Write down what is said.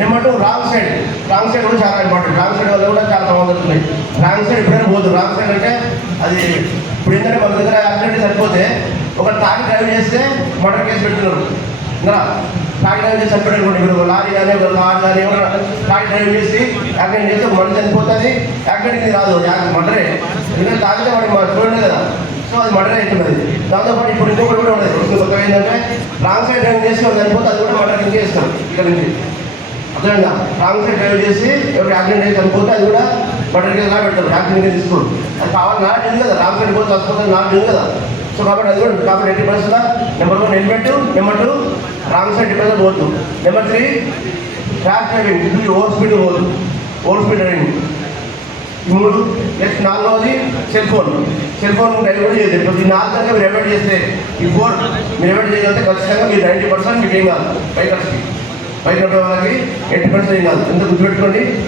Number two wrong side. Wrong side కూడా చాలా important wrong side వల్ల కూడా చాలా ప్రమాదాలు ఉన్నాయి రాంగ్ సైడ్ ఎప్పుడైనా పోదు. రాంగ్ సైడ్ అంటే అది ఇప్పుడు ఏంటంటే మన దగ్గర యాక్సిడెంట్ సరిపోతే ఒక తాగి డ్రైవ్ చేస్తే మర్డర్ కేసు పెడుతున్నారు. ఇంకా తాగి డ్రైవ్ చేసి చనిపోయాడు అనుకోండి. ఇప్పుడు ఒక లారీ కానీ ఒక కార్ కానీ ఎవరైనా తాగి డ్రైవ్ చేసి యాక్సిడెంట్ చేస్తే మనిషి చనిపోతుంది. యాక్సిడెంట్ రాదు. మర్డరే. ఎందుకంటే తాగితే వాడికి చూడండి కదా. సో అది మర్డర్ అవుతున్నది దాంతోపాటు ఇప్పుడు ఇంకొకటి కూడా ఉండదు ఇప్పుడు కొత్తగా ఏంటంటే రాంగ్ సైడ్ డ్రైవ్ చేసి వాళ్ళు చనిపోతే అది కూడా మర్డర్ కింద చేస్తారు. ఇక్కడ నుంచి. అర్థమైందా? రాంగ్ సైడ్ డ్రైవ్ చేసి ఎవరు యాక్సిడెంట్ అయితే చనిపోతే అది కూడా మర్డర్ కింద పెడతారు? యాక్సిడెంట్ కింద తీసుకోరు అది కావాలి నాట్ ఉంది కదా. రాంగ్ సైడ్ పోతే చచ్చిపోతే నాట్ ఉంది కదా. సో కాబట్టి అది కూడా కాబట్టి eighty percent number one helmet number two wrong side depend పోతుంది నెంబర్ త్రీ ట్రాక్ డ్రైవింగ్ ఇది ఓవర్ స్పీడ్ పోదు. Over speed driving. మూడు నెక్స్ట్ నాలుగవది cell phone. Cell phone drive కూడా చేయదు. ఇప్పుడు ఈ నాలుగు కనుక మీరు అవాయిడ్ చేస్తే ఈ ఫోర్ మీరు అవాయిడ్ చేయగలిగితే ఖచ్చితంగా మీరు నైంటీ పర్సెంట్ మీకు ఏం కాదు. బైకర్స్కి బైక్ వాళ్ళకి ఎట్టి పర్సెంట్ కాదు. ఎంత గుర్తుపెట్టుకోండి.